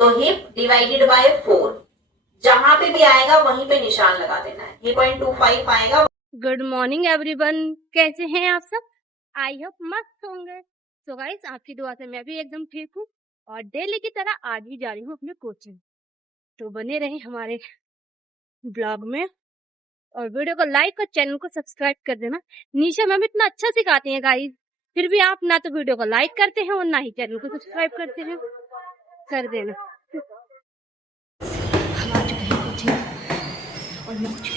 तो hip divided by 4, जहां पे भी आएगा वहीं पे निशान लगा देना है। ये 0.25 आएगा। गुड मॉर्निंग एवरीवन, कैसे हैं आप सब? आई होप मस्त होंगे। सो गाइस, आपकी दुआ से मैं भी एकदम ठीक हूँ और डेली की तरह आज भी जा रही हूँ अपने कोचिंग। तो बने रहे हमारे ब्लॉग में और वीडियो को लाइक और चैनल को सब्सक्राइब कर देना। निशा मैम इतना अच्छा सिखाती हैं गाइस, फिर भी आप ना तो वीडियो को लाइक करते हैं और ना ही चैनल को सब्सक्राइब करते हैं। कर देना। हम आ चुके हैं कोचिंग और मैं कुछ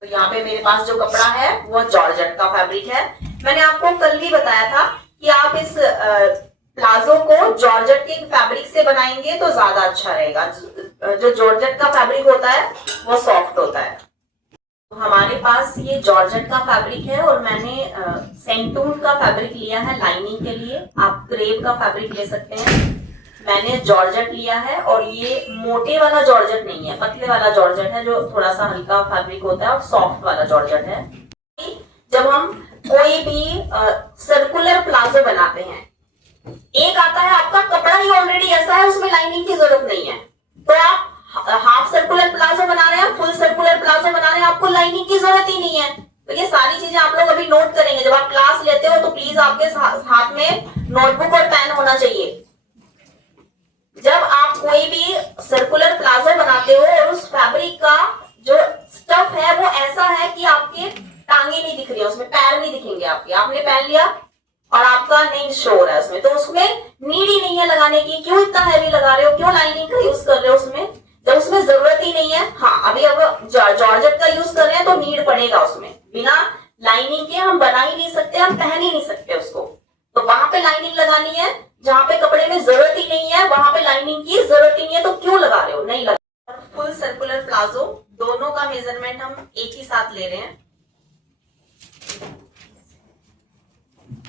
तो यहाँ पे मेरे पास जो कपड़ा है वो जॉर्जेट का फैब्रिक है। मैंने आपको कल भी बताया था कि आप इस प्लाजो को जॉर्जेट के फैब्रिक से बनाएंगे तो ज्यादा अच्छा रहेगा। जो जॉर्जेट का फैब्रिक होता है वो सॉफ्ट होता है। तो हमारे पास ये जॉर्जेट का फैब्रिक है और मैंने सेंटून का फैब्रिक लिया है लाइनिंग के लिए। आप क्रेप का फैब्रिक ले सकते हैं। मैंने जॉर्जेट लिया है और ये मोटे वाला जॉर्जेट नहीं है, पतले वाला जॉर्जेट है जो थोड़ा सा हल्का फैब्रिक होता है और सॉफ्ट वाला जॉर्जेट है। जब हम कोई भी सर्कुलर प्लाजो बनाते हैं, एक आता है आपका कपड़ा ही ऑलरेडी ऐसा है, उसमें लाइनिंग की जरूरत नहीं है। तो आप हाफ सर्कुलर प्लाजो बना रहे हैं, फुल सर्कुलर प्लाजो बना रहे हैं, आपको लाइनिंग की जरूरत ही नहीं है। तो ये सारी चीजें आप लोग अभी नोट करेंगे। जब आप क्लास लेते हो तो प्लीज आपके हाथ में नोटबुक और पेन होना चाहिए। जब आप कोई भी सर्कुलर प्लाजो बनाते हो और उस फैब्रिक का जो स्टफ है वो ऐसा है कि आपके टांगे नहीं दिख रही है, उसमें पैर नहीं दिखेंगे आपके। आपने पहन लिया और आपका नहीं शो हो रहा है उसमें, तो उसमें नीड ही नहीं है लगाने की। क्यों इतना हैवी लगा रहे हो, क्यों लाइनिंग का यूज कर रहे हो उसमें, जब उसमें जरूरत ही नहीं है। हाँ, अभी अब जॉर्जेट का यूज कर रहे हैं तो नीड पड़ेगा उसमें। बिना लाइनिंग के हम बना ही नहीं सकते, हम पहन ही नहीं सकते उसको। तो वहां पे लाइनिंग लगानी है, जहां पे कपड़े में जरूरत ही नहीं है वहां पे लाइनिंग की जरूरत ही नहीं है, तो क्यों लगा रहे हो, नहीं लगा। फुल सर्कुलर प्लाजो दोनों का मेजरमेंट हम एक ही साथ ले रहे हैं।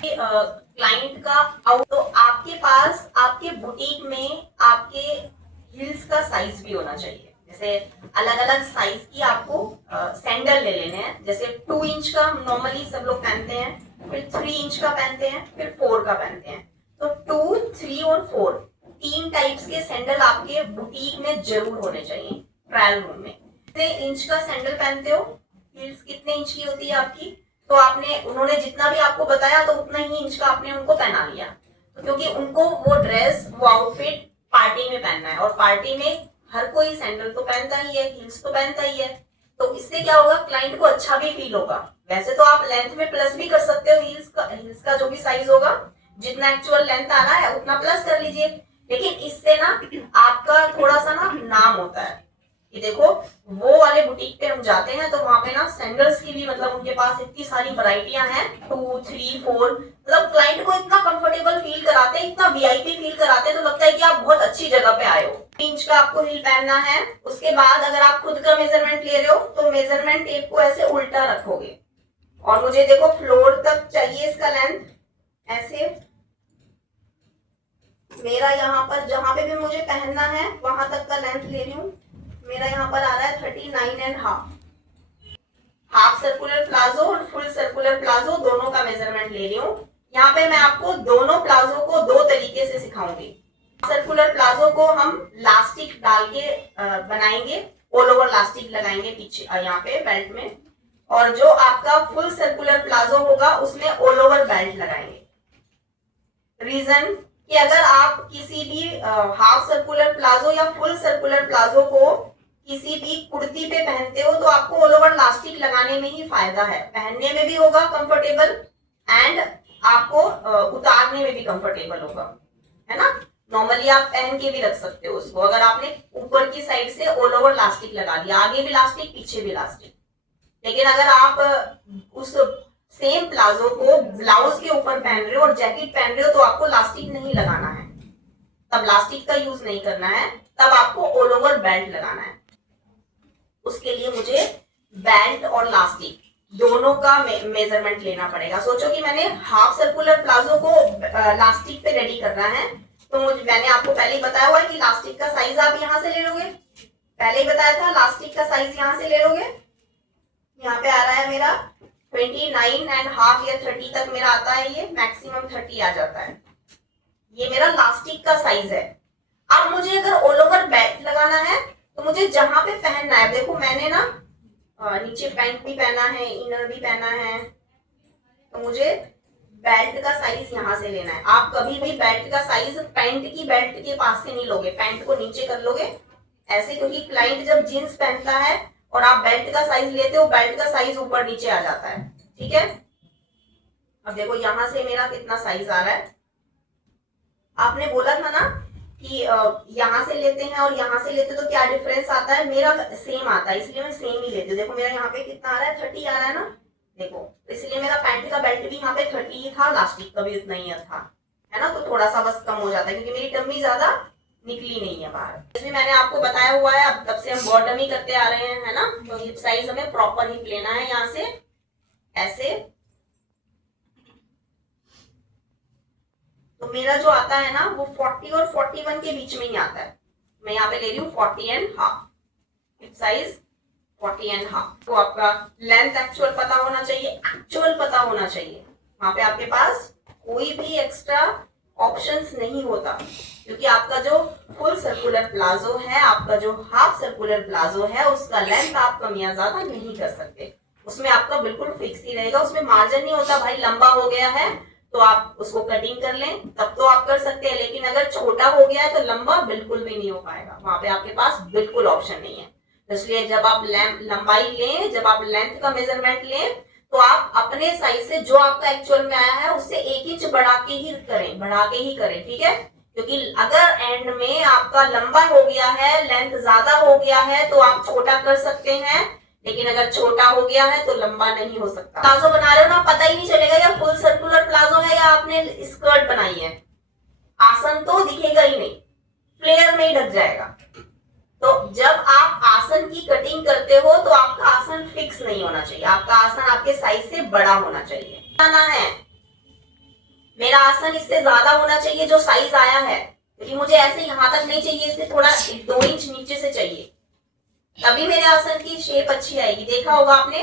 क्लाइंट का आउट, तो आपके पास आपके बुटीक में आपके हील्स का साइज भी होना चाहिए। जैसे अलग अलग साइज की आपको सैंडल ले लेने हैं। जैसे 2 इंच का नॉर्मली सब लोग पहनते हैं, फिर 3 इंच का पहनते हैं, फिर 4 का पहनते हैं। तो 2, 3 और 4 तीन टाइप्स के सैंडल आपके बुटीक में जरूर होने चाहिए। ट्रायल रूम में कितने इंच का सैंडल पहनते हो, हील्स कितने इंच की होती है आपकी, तो आपने उन्होंने जितना भी आपको बताया तो उतना ही इंच का आपने उनको पहना लिया। तो क्योंकि उनको वो ड्रेस वो आउटफिट पार्टी में पहनना है और पार्टी में हर कोई सैंडल तो पहनता ही है, हील्स तो पहनता ही है। तो इससे क्या होगा, क्लाइंट को अच्छा भी फील होगा। वैसे तो आप लेंथ में प्लस भी कर सकते हो, हील्स का जो भी साइज होगा, जितना एक्चुअल लेंथ आ रहा है उतना प्लस कर लीजिए। लेकिन इससे ना आपका थोड़ा सा ना नाम होता है कि देखो वो वाले बुटीक पे हम जाते हैं तो वहां पे ना सैंडल्स की भी मतलब उनके पास इतनी सारी वैरायटियां हैं, 2, 3, 4, मतलब क्लाइंट को इतना कंफर्टेबल फील कराते हैं, इतना वीआईपी फील कराते हैं, तो लगता है कि आप बहुत अच्छी जगह पे आए हो। 3 इंच का आपको हील पहनना है। उसके बाद अगर आप खुद का मेजरमेंट ले रहे हो तो मेजरमेंट टेप को ऐसे उल्टा रखोगे और मुझे देखो फ्लोर तक चाहिए इसका लेंथ। ऐसे मेरा यहाँ पर जहां पे भी मुझे पहनना है वहां तक का लेंथ ले रही हूँ। मेरा यहाँ पर आ रहा है 39.5। हाफ सर्कुलर प्लाजो और फुल सर्कुलर प्लाजो दोनों का मेजरमेंट ले रही हूँ। यहाँ पे मैं आपको दोनों प्लाजो को 2 तरीके से सिखाऊंगी। सर्कुलर प्लाजो को हम लास्टिक डाल के बनाएंगे, ऑल ओवर लास्टिक लगाएंगे पीछे यहाँ पे बेल्ट में, और जो आपका फुल सर्कुलर प्लाजो होगा उसमें ऑल ओवर बेल्ट लगाएंगे। रीजन कि अगर आप किसी भी हाफ सर्कुलर प्लाजो या फुल सर्कुलर प्लाजो को किसी भी कुर्ती पे पहनते हो तो आपको ऑल ओवर लास्टिक लगाने में ही फायदा है। पहनने में भी होगा कंफर्टेबल एंड आपको उतारने में भी कंफर्टेबल होगा, है ना। नॉर्मली आप पहन के भी रख सकते हो उसको, अगर आपने ऊपर की साइड से ऑल ओवर लास्टिक लगा दिया, आगे भी लास्टिक पीछे भी लास्टिक। लेकिन अगर आप उस सेम प्लाजो को ब्लाउज के ऊपर पहन रहे हो और जैकेट पहन रहे हो तो आपको लास्टिक नहीं लगाना है, तब लास्टिक का यूज नहीं करना है, तब आपको ऑल ओवर बेल्ट लगाना है। उसके लिए मुझे बेल्ट और लास्टिक दोनों का मेजरमेंट लेना पड़ेगा। सोचो कि मैंने हाफ सर्कुलर प्लाजो को लास्टिक पे रेडी करना है, तो मैंने आपको पहले ही बताया हुआ है कि लास्टिक का साइज आप यहाँ से ले लोगे। पहले ही बताया था लास्टिक का साइज यहाँ से ले लोगे। यहाँ पे आ रहा है मेरा 29.5 या 30 तक मेरा आता है, ये मैक्सिमम 30 आ जाता है। ये मेरा लास्टिक का साइज है। अब मुझे अगर ऑल ओवर बेल्ट लगाना है तो मुझे जहां पे पहनना है, देखो मैंने ना नीचे पैंट भी पहना है, इनर भी पहना है, तो मुझे बेल्ट का साइज यहाँ से लेना है। आप कभी भी बेल्ट का साइज पैंट की बेल्ट के पास से नहीं लोगे, पैंट को नीचे कर लोगे ऐसे, क्योंकि क्लाइंट जब जीन्स पहनता है और आप बेल्ट का साइज लेते हो, बेल्ट का साइज ऊपर नीचे आ जाता है, ठीक है। अब देखो यहाँ से मेरा कितना साइज आ रहा है। आपने बोला था ना कि यहाँ से लेते हैं और यहाँ से लेते तो क्या डिफरेंस आता है, मेरा सेम आता है, इसलिए मैं सेम ही लेती हूँ। देखो मेरा यहाँ पे कितना आ रहा है, 30 आ रहा है ना, देखो, इसलिए मेरा पैंट का बेल्ट भी यहाँ पे 30 ही था, लास्टिक का भी उतना ही था, है ना, तो थोड़ा सा बस कम हो जाता है क्योंकि मेरी टम्मी ज्यादा निकली नहीं है बाहर। इसमें मैंने आपको बताया हुआ है, अब तब से हम बॉटम ही करते आ रहे हैं, है ना, तो हिप साइज हमें प्रॉपर हिप लेना है, यहाँ से ऐसे। तो मेरा जो आता है ना वो 40 और 41 के बीच में ही आता है। मैं यहाँ पे ले रही हूँ 40 and half, hip size 40 and half. तो आपका लेंथ एक्चुअल पता होना चाहिए, एक्चुअल पता होना चाहिए, वहां पे आपके पास कोई भी एक्स्ट्रा ऑप्शंस नहीं होता, क्योंकि आपका जो फुल सर्कुलर प्लाजो है, आपका जो हाफ सर्कुलर प्लाजो है, उसका लेंथ आप कम या ज्यादा नहीं कर सकते, उसमें आपका बिल्कुल फिक्स ही रहेगा, उसमें मार्जिन नहीं होता। भाई लंबा हो गया है तो आप उसको कटिंग कर लें, तब तो आप कर सकते हैं, लेकिन अगर छोटा हो गया है तो लंबा बिल्कुल भी नहीं हो पाएगा, वहां पे आपके पास बिल्कुल ऑप्शन नहीं है। इसलिए जब आप लंबाई लें, जब आप लेंथ का मेजरमेंट लें, तो आप अपने साइज से जो आपका एक्चुअल में आया है उससे 1 इंच बढ़ा के ही करें, बढ़ा के ही करें, ठीक है। क्योंकि अगर एंड में आपका लंबा हो गया है, लेंथ ज्यादा हो गया है, तो आप छोटा कर सकते हैं, लेकिन अगर छोटा हो गया है तो लंबा नहीं हो सकता। प्लाजो बना रहे हो ना, पता ही नहीं चलेगा या फुल सर्कुलर प्लाजो है या आपने स्कर्ट बनाई है, आसन तो दिखेगा ही नहीं, फ्लेयर में ही ढक जाएगा। तो जब आप आसन की कटिंग करते हो तो आपका आसन फिक्स नहीं होना चाहिए, आपका आसन आपके साइज से बड़ा होना चाहिए। है मेरा आसन इससे ज्यादा होना चाहिए जो साइज आया है, क्योंकि मुझे ऐसे यहाँ तक नहीं चाहिए, इससे थोड़ा 2 इंच नीचे से चाहिए, तभी मेरे आसन की शेप अच्छी आएगी। देखा होगा आपने,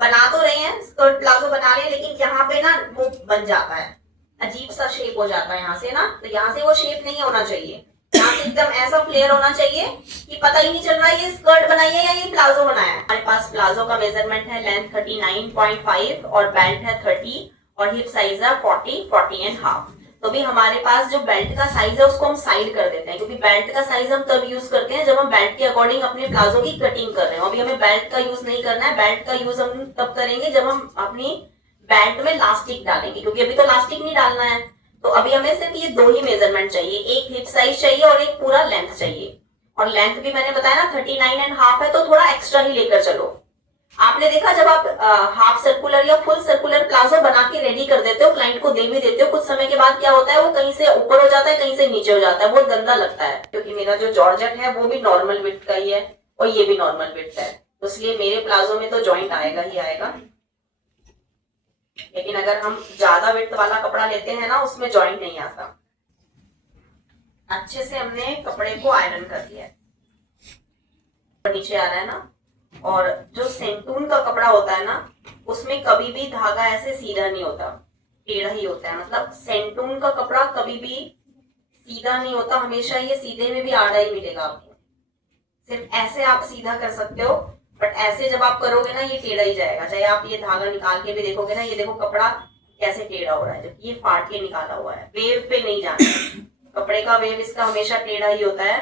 बना तो रहे हैं, स्कर्ट प्लाजो बना रहे हैं, लेकिन यहाँ पे ना वो बन जाता है, अजीब सा शेप हो जाता है यहाँ से ना, तो यहाँ से वो शेप नहीं होना चाहिए, यहाँ से एकदम ऐसा फ्लेयर होना चाहिए कि पता ही नहीं चल रहा है ये स्कर्ट बनाई है या ये प्लाजो बनाया है। हमारे पास प्लाजो का मेजरमेंट है, लेंथ 39.5 और बेल्ट है 30 और हिप साइज है 40 एंड हाफ। तो भी हमारे पास जो बेल्ट का साइज है उसको हम साइड कर देते हैं, क्योंकि बेल्ट का साइज हम तब यूज करते हैं जब हम बेल्ट के अकॉर्डिंग अपने प्लाजो की कटिंग कर रहे हैं। अभी हमें बेल्ट का यूज नहीं करना है, बेल्ट का यूज हम तब करेंगे जब हम अपनी बेल्ट में लास्टिक डालेंगे, क्योंकि अभी तो लास्टिक नहीं डालना है। तो अभी हमें सिर्फ ये 2 ही मेजरमेंट चाहिए, एक हिप साइज चाहिए और एक पूरा लेंथ चाहिए, और लेंथ भी मैंने बताया ना 39 एंड हाफ है, तो थोड़ा एक्स्ट्रा ही लेकर चलो। आपने देखा जब आप हाफ सर्कुलर या फुल सर्कुलर प्लाजो बना के रेडी कर देते हो, क्लाइंट को दे भी देते हो, कुछ समय के बाद क्या होता है, वो कहीं से ऊपर हो जाता है, कहीं से नीचे हो जाता है, बहुत गंदा लगता है। क्योंकि मेरा जो जॉर्जेट है वो भी नॉर्मल विड्थ का ही है और ये भी नॉर्मल विड्थ है, तो इसलिए मेरे प्लाजो में तो जॉइंट आएगा ही आएगा। लेकिन अगर हम ज्यादा विड्थ वाला कपड़ा लेते हैं ना, उसमें जॉइंट नहीं आता। अच्छे से हमने कपड़े को आयरन कर दिया है, नीचे आ रहा है ना, और जो सेंटून का कपड़ा होता है ना, उसमें कभी भी धागा ऐसे सीधा नहीं होता, टेढ़ा ही होता है। मतलब सेंटून का कपड़ा कभी भी सीधा नहीं होता, हमेशा ये सीधे में भी आड़ा ही मिलेगा आपको। सिर्फ ऐसे आप सीधा कर सकते हो, बट ऐसे जब आप करोगे ना ये टेढ़ा ही जाएगा। चाहे आप ये धागा निकाल के भी देखोगे ना, ये देखो कपड़ा कैसे टेढ़ा हो रहा है, जबकि ये फाट के निकाला हुआ है। वेव पे नहीं जाना, कपड़े का वेव इसका हमेशा टेढ़ा ही होता है।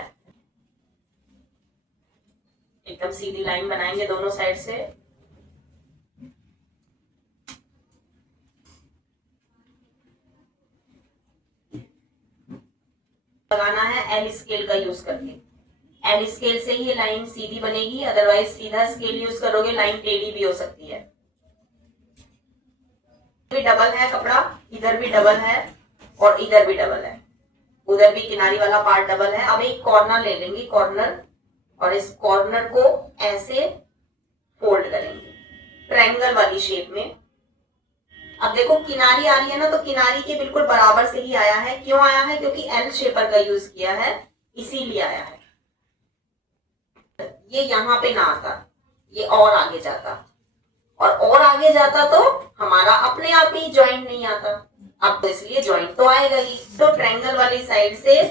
एकदम सीधी लाइन बनाएंगे दोनों साइड से। लगाना है एल स्केल का यूज करके, एल स्केल से ही लाइन सीधी बनेगी, अदरवाइज सीधा स्केल यूज करोगे लाइन टेढ़ी भी हो सकती है। भी डबल है कपड़ा, इधर भी डबल है और इधर भी डबल है, उधर भी किनारी वाला पार्ट डबल है। अब एक कॉर्नर ले लेंगे, कॉर्नर, और इस कॉर्नर को ऐसे फोल्ड करेंगे ट्रायंगल वाली शेप में। अब देखो किनारी आ रही है ना, तो किनारी के बिल्कुल बराबर से ही आया है। क्यों आया है? क्योंकि एल शेपर का यूज किया है, इसीलिए आया है। ये यहां पे ना आता, ये और आगे जाता, और आगे जाता तो हमारा अपने आप ही ज्वाइंट नहीं आता। अब तो इसलिए ज्वाइंट तो आएगा ही। तो ट्रायंगल वाली साइड से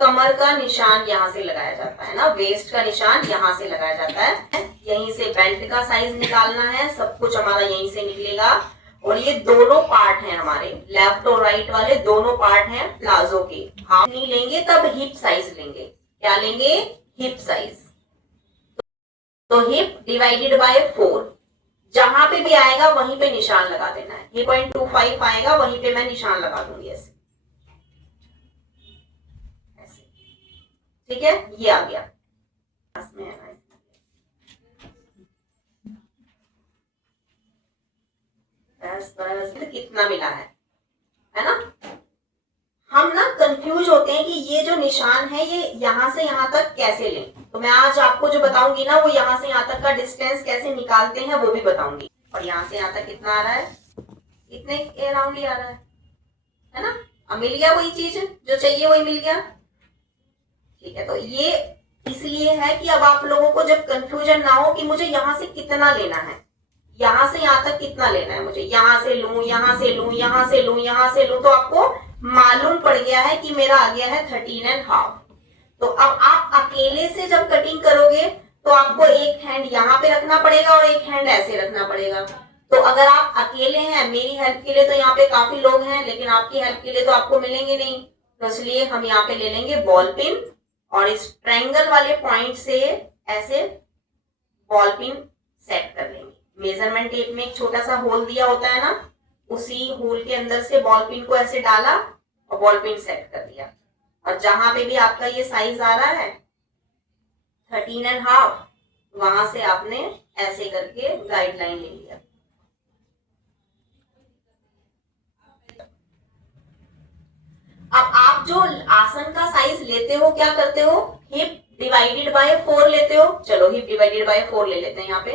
कमर का निशान यहाँ से लगाया जाता है ना, वेस्ट का निशान यहाँ से लगाया जाता है। यहीं से बेल्ट का साइज निकालना है, सब कुछ हमारा यहीं से निकलेगा। और ये दोनों पार्ट हैं हमारे, लेफ्ट और राइट वाले दोनों पार्ट हैं प्लाजो के। हाफ नहीं लेंगे तब हिप साइज लेंगे। क्या लेंगे? Hip size. तो हिप डिवाइडेड बाय 4, जहां पे भी आएगा वहीं पे निशान लगा देना है। 3.25 आएगा, वहीं पे मैं निशान लगा दूंगी ऐसे। ठीक है, ये आ गया। कितना मिला है ना? हम ना कंफ्यूज होते हैं कि ये जो निशान है ये यहाँ से यहाँ तक कैसे लें। तो मैं आज आपको जो बताऊंगी ना, वो यहाँ से यहाँ तक का डिस्टेंस कैसे निकालते हैं वो भी बताऊंगी। और यहाँ से यहाँ तक कितना आ रहा है? इतने अराउंड ही आ रहा है ना? अब मिल गया वही चीज जो चाहिए, वही मिल गया। ठीक है, तो ये इसलिए है कि अब आप लोगों को जब कंफ्यूजन ना हो कि मुझे यहाँ से कितना लेना है, यहाँ से यहाँ तक कितना लेना है, मुझे यहाँ से लूं, यहाँ से लूं, यहाँ से लूं, यहाँ से लूं, तो आपको मालूम पड़ गया है कि मेरा आ गया है 13.5। तो अब आप अकेले से जब कटिंग करोगे तो आपको एक हैंड यहाँ पे रखना पड़ेगा और एक हैंड ऐसे रखना पड़ेगा। तो अगर आप अकेले हैं, मेरी हेल्प के लिए तो यहाँ पे काफी लोग हैं, लेकिन आपकी हेल्प के लिए तो आपको मिलेंगे नहीं, तो इसलिए हम यहाँ पे ले लेंगे बॉल पिन और इस ट्रायंगल वाले पॉइंट से ऐसे बॉल पिन सेट कर लेंगे। मेजरमेंट टेप में एक छोटा सा होल दिया होता है ना, उसी होल के अंदर से बॉल पिन को ऐसे डाला और बॉल पिन सेट कर दिया। और जहां पे भी आपका ये साइज आ रहा है 13.5, वहां से आपने ऐसे करके गाइडलाइन ले लिया। अब आप जो आसन का साइज लेते हो क्या करते हो? हिप डिवाइडेड बाय 4 लेते हो। चलो हिप डिवाइडेड बाय 4 ले लेते हैं। यहाँ पे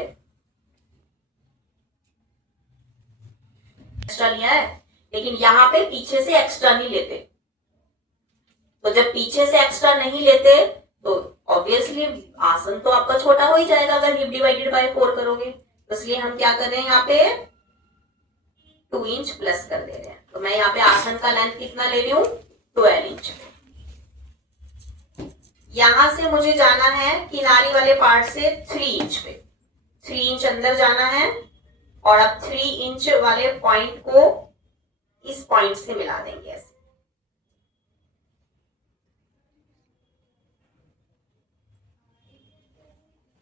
एक्स्ट्रा लिया है, लेकिन यहाँ पे पीछे से एक्स्ट्रा नहीं लेते। तो जब पीछे से एक्स्ट्रा नहीं लेते तो ऑब्वियसली आसन तो आपका छोटा हो ही जाएगा अगर हिप डिवाइडेड बाय 4 करोगे। तो इसलिए हम क्या कर रहे हैं, यहाँ पे 2 इंच प्लस कर दे रहे हैं। तो मैं यहाँ पे आसन का लेंथ कितना ले रही हूँ? 12 इंच। यहां से मुझे जाना है किनारी वाले पार्ट से 3 इंच पे, 3 इंच अंदर जाना है। और अब 3 इंच वाले पॉइंट को इस पॉइंट से मिला देंगे ऐसे।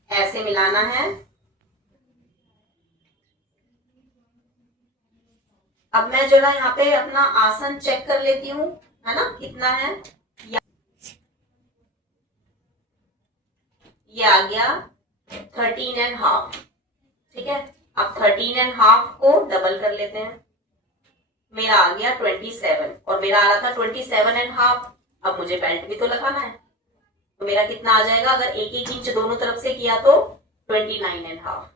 ऐसे मिलाना है। अब मैं जो है यहाँ पे अपना आसन चेक कर लेती हूँ, है ना, कितना है। ये आ गया 13.5। ठीक है, अब 13.5 को डबल कर लेते हैं। मेरा आ गया 27 और मेरा आ रहा था 27.5। अब मुझे बेल्ट भी तो लगाना है, तो मेरा कितना आ जाएगा? अगर एक एक इंच दोनों तरफ से किया तो 29.5।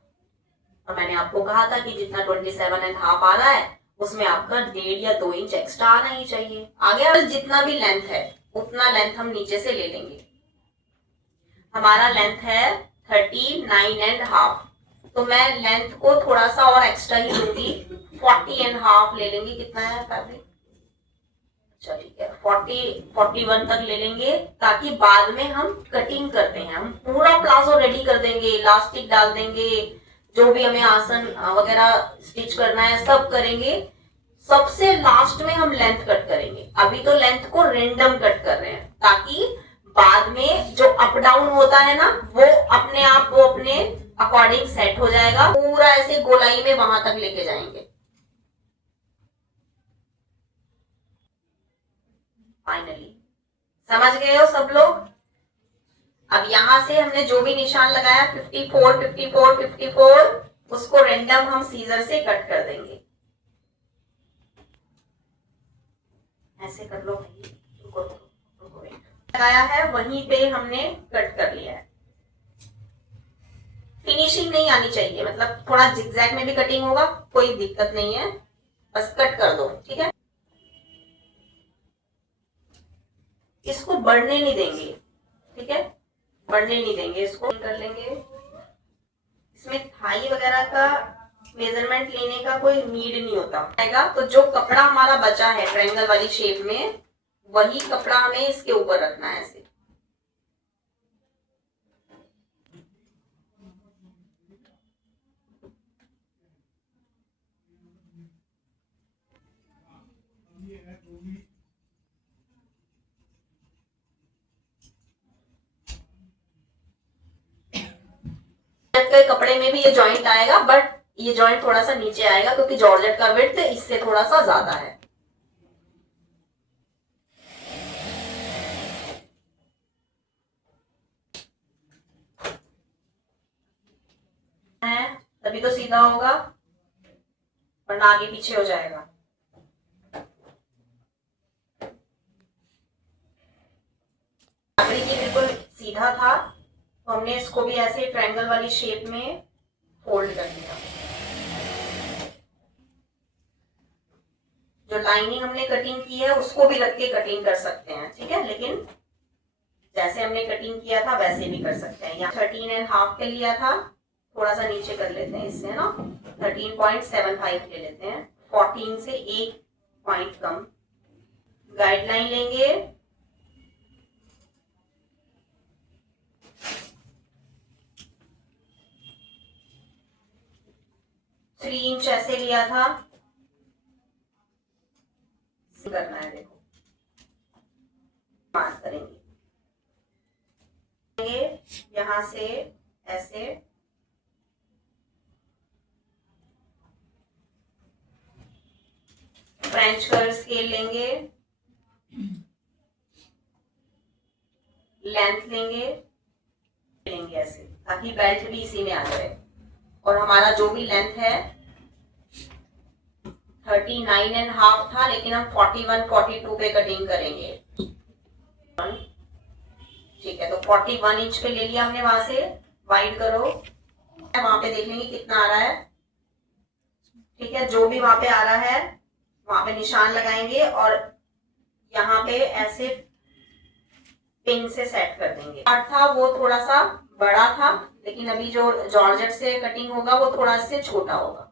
और मैंने आपको कहा था कि जितना 27.5 आ रहा है उसमें आपका 1.5 या 2 इंच एक्स्ट्रा आना ही चाहिए। आ गया। जितना भी लेंथ है उतना लेंथ हम नीचे से ले लेंगे। हमारा लेंथ है 39.5, तो मैं लेंथ को थोड़ा सा और एक्स्ट्रा ही लूंगी, 40.5 ले लेंगे। कितना है फैब्रिक? अच्छा ठीक है, 41 तक ले लेंगे, ताकि बाद में हम कटिंग करते हैं हम पूरा प्लाजो रेडी कर देंगे, इलास्टिक डाल देंगे, जो भी हमें आसन वगैरह स्टिच करना है सब करेंगे। सबसे लास्ट में हम लेंथ कट करेंगे। अभी तो लेंथ को रेंडम कट कर रहे हैं, ताकि बाद में जो अप डाउन होता है ना, वो अपने आप वो अपने अकॉर्डिंग सेट हो जाएगा। पूरा ऐसे गोलाई में वहां तक लेके जाएंगे। फाइनली समझ गए हो सब लोग? अब यहां से हमने जो भी निशान लगाया 54, 54, 54, उसको रेंडम हम सीजर से कट कर देंगे। ऐसे कर लो भाई, लगाया है वहीं पे हमने कट कर लिया है। फिनिशिंग नहीं आनी चाहिए, मतलब थोड़ा जिगजैग में भी कटिंग होगा, कोई दिक्कत नहीं है, बस कट कर दो। ठीक है, इसको बढ़ने नहीं देंगे। ठीक है, बढ़ने नहीं देंगे, इसको कर लेंगे। इसमें थाई वगैरह का मेजरमेंट लेने का कोई नीड नहीं होता है। तो जो कपड़ा हमारा बचा है ट्रायंगल वाली शेप में, वही कपड़ा हमें इसके ऊपर रखना है ऐसे। के कपड़े में भी ये जॉइंट आएगा, बट ये जॉइंट थोड़ा सा नीचे आएगा क्योंकि जॉर्जेट का विड्थ इससे थोड़ा सा ज्यादा है। तभी तो सीधा होगा, वरना आगे पीछे हो जाएगा। फैब्रिक ये बिल्कुल सीधा था, तो हमने इसको भी ऐसे ट्रायंगल वाली शेप में फोल्ड कर दिया। जो लाइनिंग हमने कटिंग की है उसको भी रख के कटिंग कर सकते हैं, ठीक है, लेकिन जैसे हमने कटिंग किया था वैसे भी कर सकते हैं। यहाँ 13.5 के लिया था, थोड़ा सा नीचे कर लेते हैं इससे ना, 13.75 ले लेते हैं, 14 से 1 पॉइंट कम। गाइडलाइन लेंगे, थ्री इंच ऐसे लिया था, करना है, देखो मार्क करेंगे यहां से ऐसे, फ्रेंच कर्व स्केल लेंगे, लेंथ लेंगे ऐसे, ताकि बेल्ट भी इसी में आ जाए। और हमारा जो भी लेंथ है 39.5 था, लेकिन हम 41-42 पे कटिंग करेंगे, ठीक है। तो 41 इंच पे ले लिया हमने, वहां से वाइड करो, वहां पे देख लेंगे कितना आ रहा है, ठीक है। जो भी वहां पे आ रहा है वहां पे निशान लगाएंगे और यहाँ पे ऐसे पिन से सेट कर देंगे। था वो थोड़ा सा बड़ा था, लेकिन अभी जो जॉर्जेट से कटिंग होगा वो थोड़ा से छोटा होगा।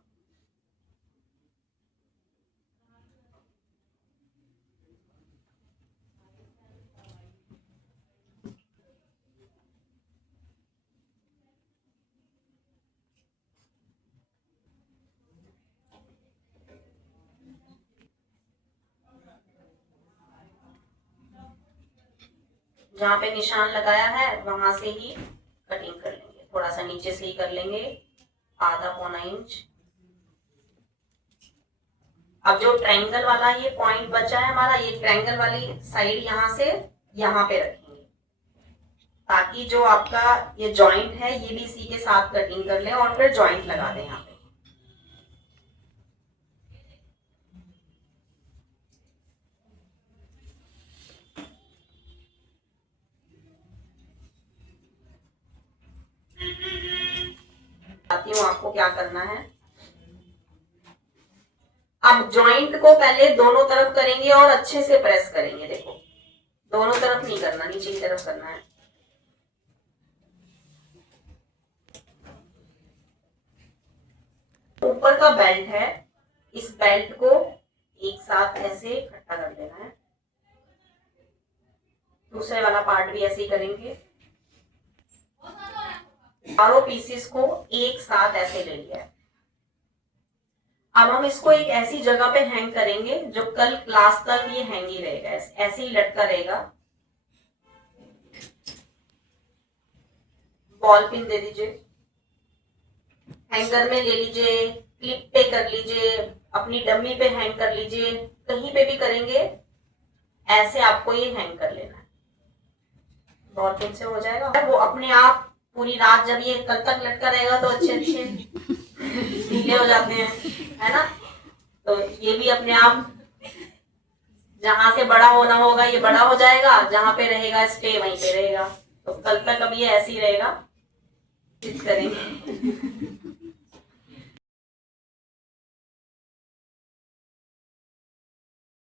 जहां पे निशान लगाया है वहां से ही कटिंग कर लेंगे, थोड़ा सा नीचे से ही कर लेंगे, आधा पौना इंच। अब जो ट्रायंगल वाला ये पॉइंट बचा है हमारा, ये ट्रायंगल वाली साइड यहाँ से यहाँ पे रखेंगे, ताकि जो आपका ये जॉइंट है ये भी इसी के साथ कटिंग कर ले और फिर जॉइंट लगा दें यहाँ पे। बताती हूँ आपको क्या करना है। अब जॉइंट को पहले दोनों तरफ करेंगे और अच्छे से प्रेस करेंगे, देखो दोनों तरफ नहीं करना, नीचे की तरफ करना है। ऊपर का बेल्ट है, इस बेल्ट को एक साथ ऐसे इकट्ठा कर देना है, दूसरे वाला पार्ट भी ऐसे ही करेंगे। चारों पीसेस को एक साथ ऐसे ले लिया है। अब हम इसको एक ऐसी जगह पे हैंग करेंगे जो कल क्लास तक ये हैंग ही रहेगा, ऐसे ही लटका रहेगा। बॉल पिन दे दीजिए, हैंगर में ले लीजिए, क्लिप पे कर लीजिए, अपनी डमी पे हैंग कर लीजिए, कहीं पे भी करेंगे ऐसे आपको ये हैंग कर लेना है। बॉल पिन से हो जाएगा, वो अपने आप पूरी रात जब ये कल तक लटका रहेगा तो अच्छे अच्छे ढीले हो जाते हैं, है ना। तो ये भी अपने आप जहां से बड़ा होना होगा ये बड़ा हो जाएगा, जहां पे रहेगा स्टे वहीं पे रहेगा। तो कल तक अब ये ऐसे ही रहेगा, करेंगे।